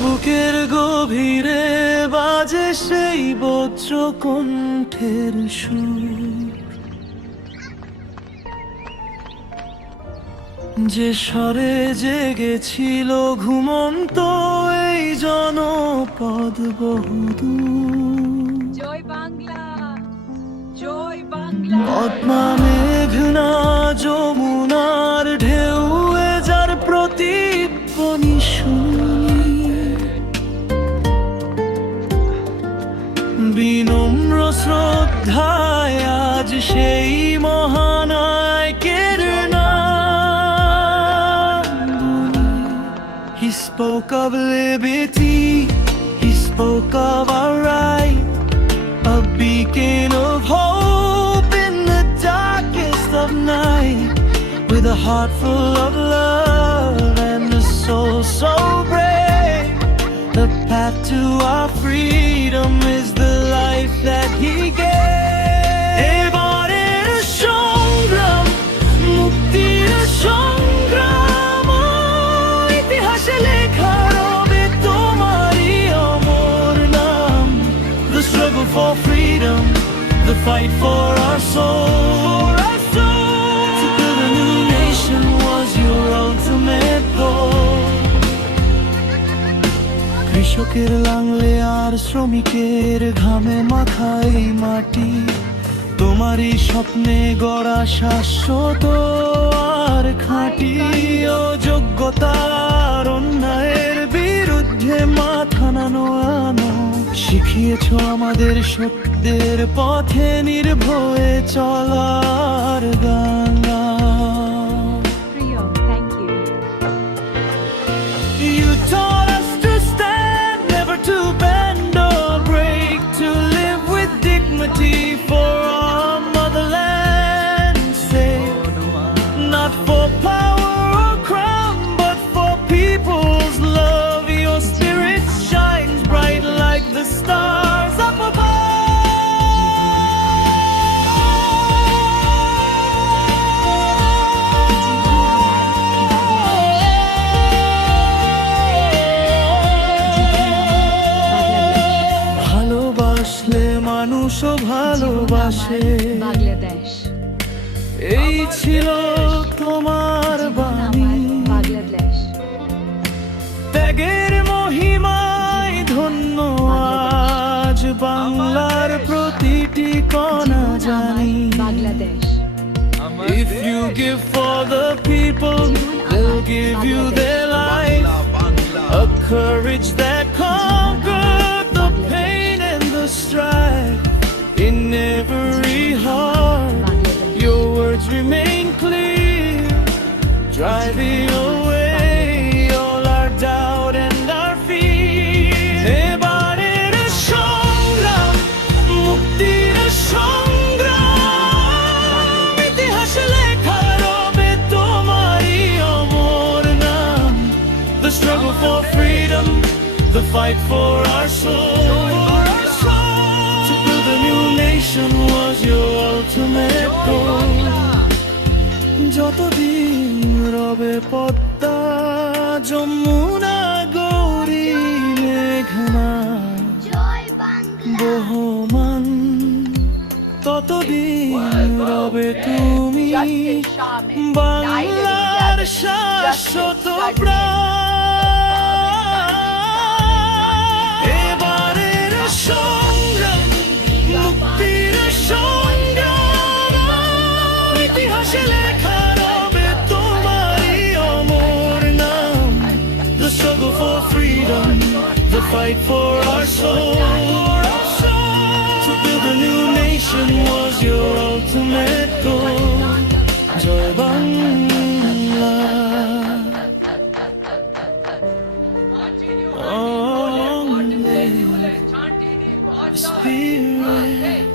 বুকের গভীরে বাজে সেই বজ্র কণ্ঠের সুর, যে স্বরে জেগেছিল ঘুমন্ত এই জনপদ বহুদূর। জয় বাংলা, জয় বাংলা। পদ্মা মেঘনা যমুনার ঢেউ যার প্রতিধ্বনি শুনি, বিনম্র শ্রদ্ধায় আজ সেই মহানায়কের নাম বলি। He spoke of liberty, he spoke of our right, a beacon of hope in the darkest of night, with a heart full of love and a soul so brave. The path to our freedom is the life that he gave. এবারের সংগ্রাম, মুক্তির সংগ্রাম, ইতিহাসে লেখা রবে তোমারই অমর নাম। The struggle for freedom, the fight for our soul. To build a new nation was your ultimate goal. কৃষকের লাঙলে আর শ্রমিকের ঘামে মাখাই মাটি, তোমারই স্বপ্নে গড়া শাশ্বত আর খাঁটি। অযোগ্যতার অন্যায়ের বিরুদ্ধে মাথা নানো, শিখিয়েছ আমাদের সত্যের পথে নির্ভয়ে চলার Ganga. Thank you. You taught us to stand, never to bend or break, to live with dignity for our motherland's sake. Not for power or crown, but for people's love. Your spirit shines bright like the stars up above. ভালোবাসলে মানুষও ভালোবাসে, বাংলাদেশ। এই ছিল তোমার বাণী। বাংলাদেশ। ত্যাগের মহিমায় ধন্য আজ বাংলার প্রতিটি কণা জানি। Bangladesh. If you give for the people, they'll give you their life, a courage that conquered the pain and the strife. In every heart, your words remain clear, driving away all our doubt and our fear. এবারের সংগ্রাম, মুক্তির সংগ্রাম, ইতিহাসে লেখা রবে তোমারই অমর নাম। The struggle for freedom, the fight for our soul. To build a new nation was your ultimate goal. যতদিন রবে পদ্মা যমুনা গৌরী মেঘনা বহমান, ততদিন রবে তুমি বাংলার শাশ্বত প্রাণ। এবারের সংগ্রাম, মুক্তির সংগ্রাম, ইতিহাসে লেখা রবে তোমারই অমর নাম। The struggle for freedom, the fight for our soul. To build a new nation was your ultimate goal. Joy Bangla. Spirit.